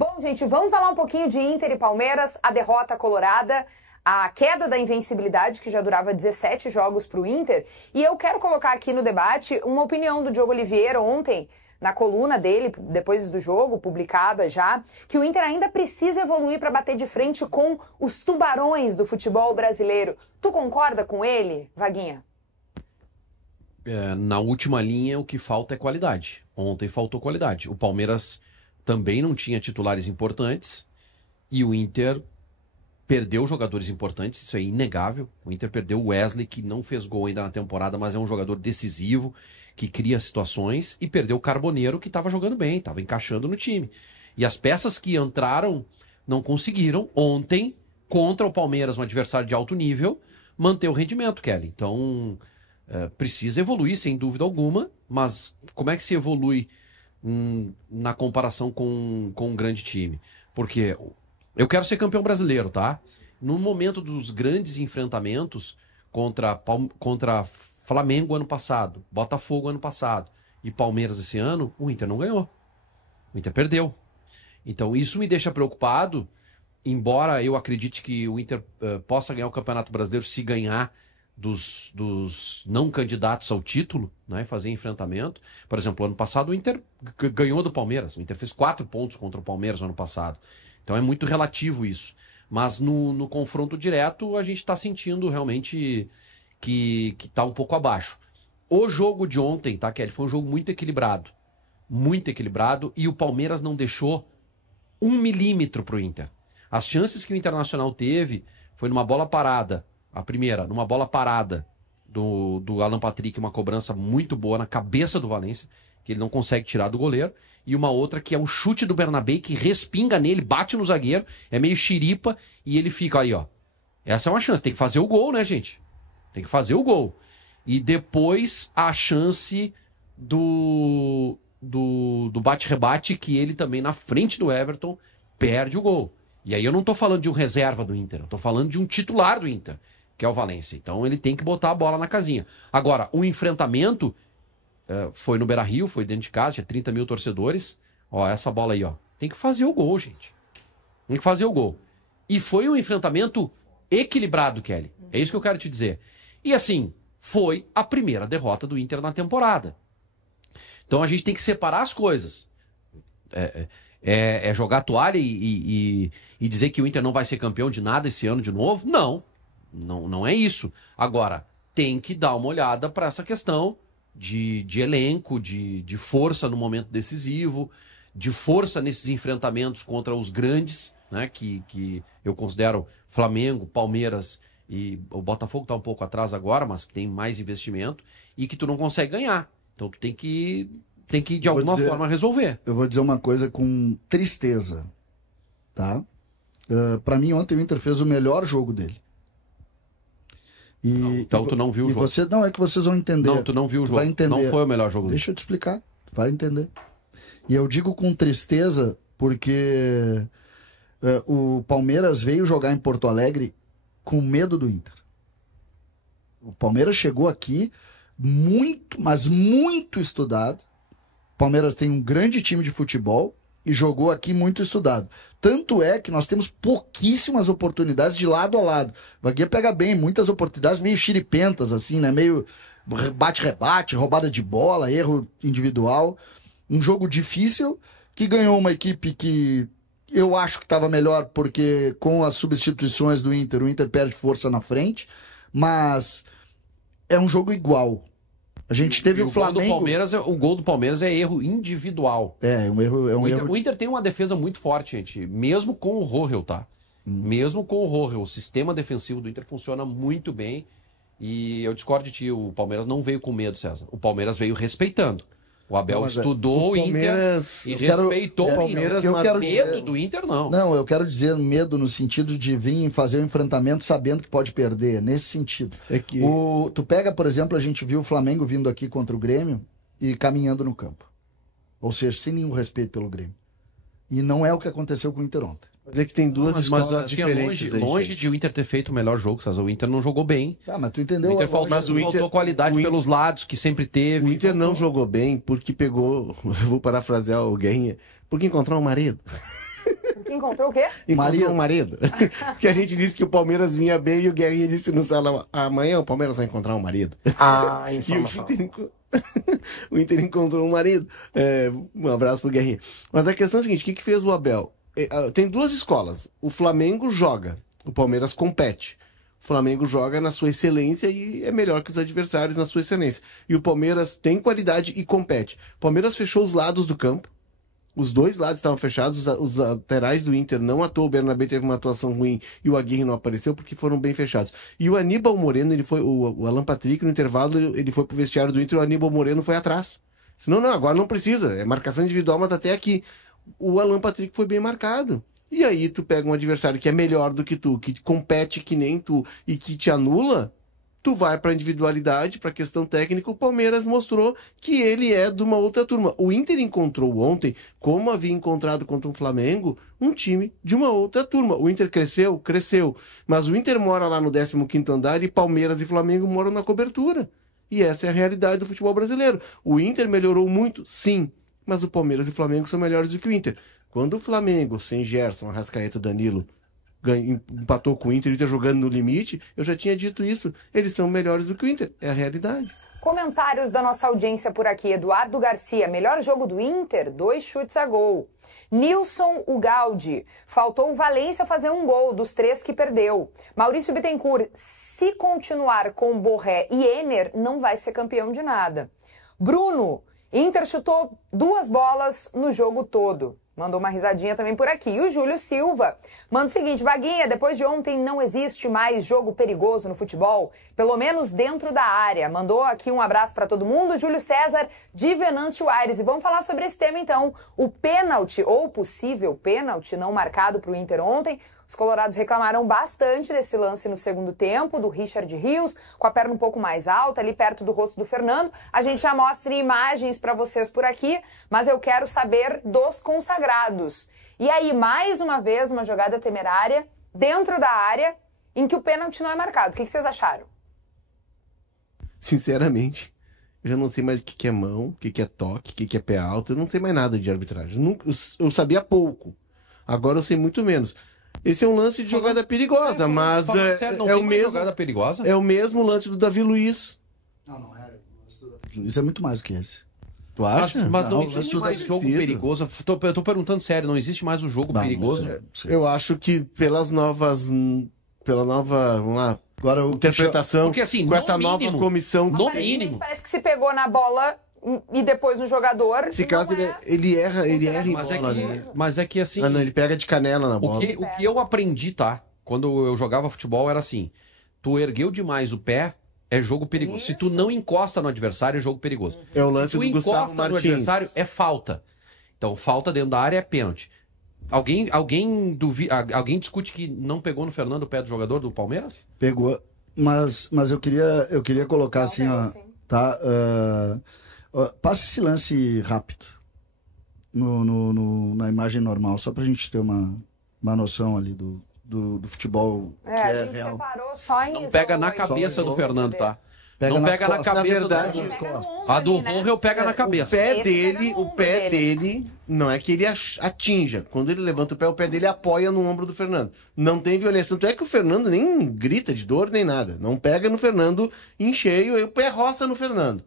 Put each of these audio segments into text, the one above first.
Bom, gente, vamos falar um pouquinho de Inter e Palmeiras, a derrota colorada, a queda da invencibilidade, que já durava 17 jogos para o Inter. E eu quero colocar aqui no debate uma opinião do Diogo Oliveira ontem, na coluna dele, depois do jogo, publicada já, que o Inter ainda precisa evoluir para bater de frente com os tubarões do futebol brasileiro. Tu concorda com ele, Vaguinha? Na última linha, o que falta é qualidade. Ontem faltou qualidade. O Palmeiras também não tinha titulares importantes e o Inter perdeu jogadores importantes, isso é inegável. O Inter perdeu o Wesley, que não fez gol ainda na temporada, mas é um jogador decisivo, que cria situações, e perdeu o Carboneiro, que estava jogando bem, estava encaixando no time. E as peças que entraram não conseguiram, ontem, contra o Palmeiras, um adversário de alto nível, manter o rendimento, Kelly. Então, precisa evoluir, sem dúvida alguma, mas como é que se evolui na comparação com um grande time? Porque eu quero ser campeão brasileiro, tá? No momento dos grandes enfrentamentos contra Flamengo ano passado, Botafogo ano passado e Palmeiras esse ano, o Inter não ganhou. O Inter perdeu. Então isso me deixa preocupado, embora eu acredite que o Inter possa ganhar o Campeonato Brasileiro se ganhar dos não candidatos ao título, né, fazer enfrentamento. Por exemplo, ano passado o Inter ganhou do Palmeiras. O Inter fez 4 pontos contra o Palmeiras no ano passado. Então é muito relativo isso. Mas no confronto direto a gente está sentindo realmente que está um pouco abaixo. O jogo de ontem, tá, Kelly, foi um jogo muito equilibrado. Muito equilibrado, e o Palmeiras não deixou 1 milímetro para o Inter. As chances que o Internacional teve foi numa bola parada. A primeira, numa bola parada do Alan Patrick, uma cobrança muito boa na cabeça do Valencia, que ele não consegue tirar do goleiro, e uma outra que é um chute do Bernabé que respinga nele, bate no zagueiro, é meio xiripa, e ele fica aí, ó. Essa é uma chance, tem que fazer o gol, né, gente? Tem que fazer o gol. E depois a chance do bate-rebate, que ele também, na frente do Everton, perde o gol. E aí eu não tô falando de um reserva do Inter, eu tô falando de um titular do Inter, que é o Valencia. Então ele tem que botar a bola na casinha. Agora, o enfrentamento foi no Beira-Rio, foi dentro de casa, tinha 30 mil torcedores. Ó, essa bola aí, ó. Tem que fazer o gol, gente. Tem que fazer o gol. E foi um enfrentamento equilibrado, Kelly. É isso que eu quero te dizer. E assim, foi a primeira derrota do Inter na temporada. Então a gente tem que separar as coisas. É jogar a toalha e dizer que o Inter não vai ser campeão de nada esse ano de novo? Não é isso. Agora, tem que dar uma olhada para essa questão de elenco, de força no momento decisivo, de força nesses enfrentamentos contra os grandes, né, que eu considero Flamengo, Palmeiras e o Botafogo está um pouco atrás agora, mas que tem mais investimento, e que tu não consegue ganhar. Então tu tem que de alguma forma resolver. Eu vou dizer uma coisa com tristeza, tá? Para mim ontem o Inter fez o melhor jogo dele. Então tu não viu o jogo. Não, é que vocês vão entender. Não, tu não viu o jogo. Vai entender. Não foi o melhor jogo dele. Deixa eu te explicar, tu vai entender. E eu digo com tristeza porque o Palmeiras veio jogar em Porto Alegre com medo do Inter. O Palmeiras chegou aqui muito, mas muito estudado. O Palmeiras tem um grande time de futebol e jogou aqui muito estudado. Tanto é que nós temos pouquíssimas oportunidades de lado a lado. O Vaguinha pega bem, muitas oportunidades meio xiripentas, assim, né? Meio bate-rebate, roubada de bola, erro individual. Um jogo difícil que ganhou uma equipe que eu acho que estava melhor, porque com as substituições do Inter, o Inter perde força na frente, mas é um jogo igual. A gente teve o Flamengo... O gol do Palmeiras é erro individual. O Inter tem uma defesa muito forte, gente, mesmo com o Rohel, tá? Mesmo com o Rohel, o sistema defensivo do Inter funciona muito bem, e eu discordo de ti, o Palmeiras não veio com medo, César. O Palmeiras veio respeitando. O Abel estudou o Inter e respeitou o Palmeiras, mas medo do Inter, não. Não, eu quero dizer medo no sentido de vir fazer o enfrentamento sabendo que pode perder, nesse sentido. Tu pega, por exemplo, a gente viu o Flamengo vindo aqui contra o Grêmio e caminhando no campo. Ou seja, sem nenhum respeito pelo Grêmio. E não é o que aconteceu com o Inter ontem. Mas é que tem duas escolas diferentes. Longe de o Inter ter feito o melhor jogo, César. O Inter não jogou bem. Tá, mas tu entendeu? O Inter faltou qualidade pelos lados, que sempre teve. O Inter não jogou bem porque pegou, eu vou parafrasear o Guerrinha, porque encontrou um marido. Encontrou o quê? Encontrou um marido. Porque a gente disse que o Palmeiras vinha bem e o Guerrinha disse no salão, amanhã o Palmeiras vai encontrar um marido. Informação. O Inter encontrou um marido. Um abraço pro Guerrinha. Mas a questão é a seguinte, o que fez o Abel? Tem duas escolas. O Flamengo joga, o Palmeiras compete. O Flamengo joga na sua excelência e é melhor que os adversários na sua excelência. E o Palmeiras tem qualidade e compete. O Palmeiras fechou os lados do campo. Os dois lados estavam fechados, os laterais do Inter não atuou, o Bernabé teve uma atuação ruim e o Aguirre não apareceu porque foram bem fechados. E o Aníbal Moreno, o Alan Patrick, no intervalo, ele foi pro vestiário do Inter e o Aníbal Moreno foi atrás. Senão, não, agora não precisa, é marcação individual, mas até aqui. O Alan Patrick foi bem marcado. E aí tu pega um adversário que é melhor do que tu, que compete que nem tu e que te anula, tu vai para individualidade, para questão técnica. O Palmeiras mostrou que ele é de uma outra turma. O Inter encontrou ontem, como havia encontrado contra o Flamengo, um time de uma outra turma. O Inter cresceu? Cresceu. Mas o Inter mora lá no 15º andar e Palmeiras e Flamengo moram na cobertura. E essa é a realidade do futebol brasileiro. O Inter melhorou muito? Sim. Mas o Palmeiras e o Flamengo são melhores do que o Inter. Quando o Flamengo, sem Gerson, Arrascaeta, Danilo, empatou com o Inter jogando no limite, eu já tinha dito isso. Eles são melhores do que o Inter. É a realidade. Comentários da nossa audiência por aqui. Eduardo Garcia, melhor jogo do Inter, 2 chutes a gol. Nilson Ugaldi, faltou o Valência fazer um gol dos 3 que perdeu. Maurício Bittencourt, se continuar com Borré e Ener, não vai ser campeão de nada. Bruno, Inter chutou 2 bolas no jogo todo. Mandou uma risadinha também por aqui. E o Júlio Silva manda o seguinte: Vaguinha, depois de ontem não existe mais jogo perigoso no futebol, pelo menos dentro da área. Mandou aqui um abraço para todo mundo. Júlio César de Venâncio Aires. E vamos falar sobre esse tema então. O pênalti, ou possível pênalti não marcado para o Inter ontem. Os colorados reclamaram bastante desse lance no segundo tempo, do Richard Rios, com a perna um pouco mais alta, ali perto do rosto do Fernando. A gente já mostra imagens para vocês por aqui, mas eu quero saber dos consagrados. E aí, mais uma vez, uma jogada temerária dentro da área em que o pênalti não é marcado. O que vocês acharam? Sinceramente, eu já não sei mais o que é mão, o que é toque, o que é pé alto. Eu não sei mais nada de arbitragem. Eu sabia pouco. Agora eu sei muito menos. Esse é um lance de jogada perigosa, mas é o mesmo. Jogada perigosa? É o mesmo lance do Davi Luiz. Não é. O lance do Davi Luiz é muito mais do que esse. Tu acha? Mas não existe mais jogo perigoso. Eu tô perguntando sério, não existe mais o jogo perigoso? Eu acho que pela nova, vamos lá, agora interpretação, porque, assim, com essa nova comissão, no mínimo, parece que se pegou na bola e depois no jogador. Nesse caso ele erra em bola, mas é que assim, não, ele pega de canela na bola. O que eu aprendi, tá? Quando eu jogava futebol era assim: tu ergueu demais o pé, é jogo perigoso. Isso. Se tu não encosta no adversário, é jogo perigoso. É o lance do Gustavo Martins. Se tu encosta no adversário, é falta. Então, falta dentro da área é pênalti. Alguém discute que não pegou no Fernando o pé do jogador do Palmeiras? Pegou, mas eu queria colocar assim, ó, tá? Passa esse lance rápido na imagem normal, só pra gente ter uma noção ali do futebol. A gente real. Separou só em não pega na cabeça do Fernando, tá? Não pega na cabeça, na verdade, das costas. A do Ronre pega na cabeça. O pé dele não é que ele atinja. Quando ele levanta o pé dele apoia no ombro do Fernando. Não tem violência. Tanto é que o Fernando nem grita de dor nem nada. Não pega no Fernando em cheio, e o pé roça no Fernando.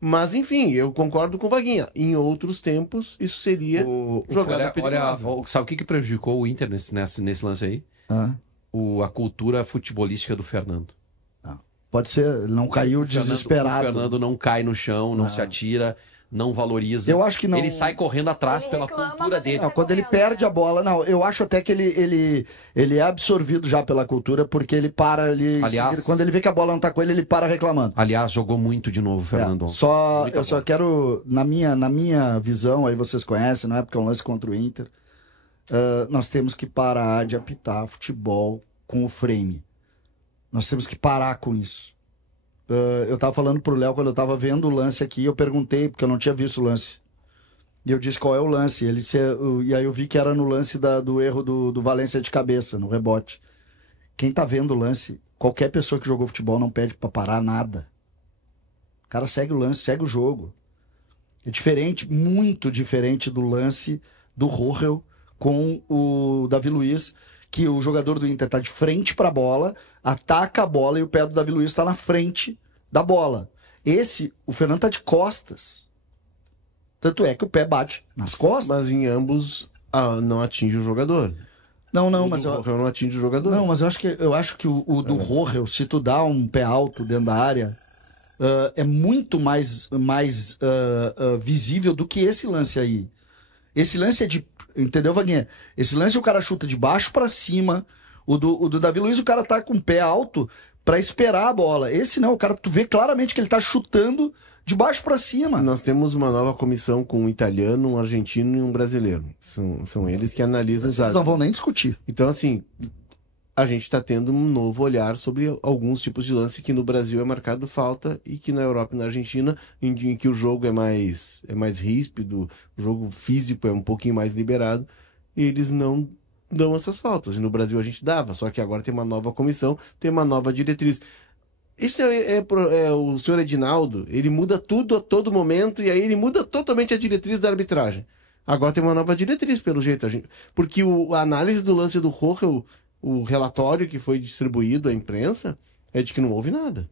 Mas, enfim, eu concordo com o Vaguinha. Em outros tempos, isso seria jogada perigosa. Olha, sabe o que prejudicou o Inter nesse lance aí? A cultura futebolística do Fernando. Pode ser, ele não caiu desesperado. O Fernando não cai no chão, não se atira, não valoriza. Eu acho que não. Ele sai correndo atrás pela cultura dele. Quando ele perde a bola, não. Eu acho até que ele é absorvido já pela cultura, porque ele para ali. Aliás, quando ele vê que a bola não tá com ele pega reclamando. Aliás, jogou muito de novo o Fernando. Eu só quero, na minha visão, aí vocês conhecem, não é porque é um lance contra o Inter, nós temos que parar de apitar futebol com o frame. Nós temos que parar com isso. Eu tava falando pro Léo, quando eu tava vendo o lance aqui, eu perguntei, porque eu não tinha visto o lance. E eu disse qual é o lance. Ele disse, e aí eu vi que era no lance do erro do Valência de cabeça, no rebote. Quem tá vendo o lance, qualquer pessoa que jogou futebol não pede pra parar nada. O cara segue o lance, segue o jogo. É diferente, muito diferente do lance do Rohel com o Davi Luiz, que o jogador do Inter tá de frente para a bola, ataca a bola e o pé do Davi Luiz está na frente da bola. O Fernando tá de costas. Tanto é que o pé bate nas costas. Mas em ambos não atinge o jogador. Não, O mas do Rochel não atinge o jogador. Não, mas eu acho que o do Rochel, se tu dá um pé alto dentro da área, é muito mais visível do que esse lance aí. Esse lance é de... Entendeu, Vaguinha? Esse lance o cara chuta de baixo pra cima. O do Davi Luiz, o cara tá com o pé alto pra esperar a bola. Esse não, o cara, tu vê claramente que ele tá chutando de baixo pra cima. Nós temos uma nova comissão com um italiano, um argentino e um brasileiro. São eles que analisam os Vocês não vão nem discutir. Então, assim, a gente está tendo um novo olhar sobre alguns tipos de lance que no Brasil é marcado falta e que na Europa e na Argentina, em que o jogo é mais ríspido, o jogo físico é um pouquinho mais liberado, e eles não dão essas faltas. E no Brasil a gente dava, só que agora tem uma nova comissão, tem uma nova diretriz. Isso é o senhor Edinaldo, ele muda tudo a todo momento e aí ele muda totalmente a diretriz da arbitragem. Agora tem uma nova diretriz, pelo jeito. Porque a análise do lance do Rochel, o relatório que foi distribuído à imprensa, é de que não houve nada.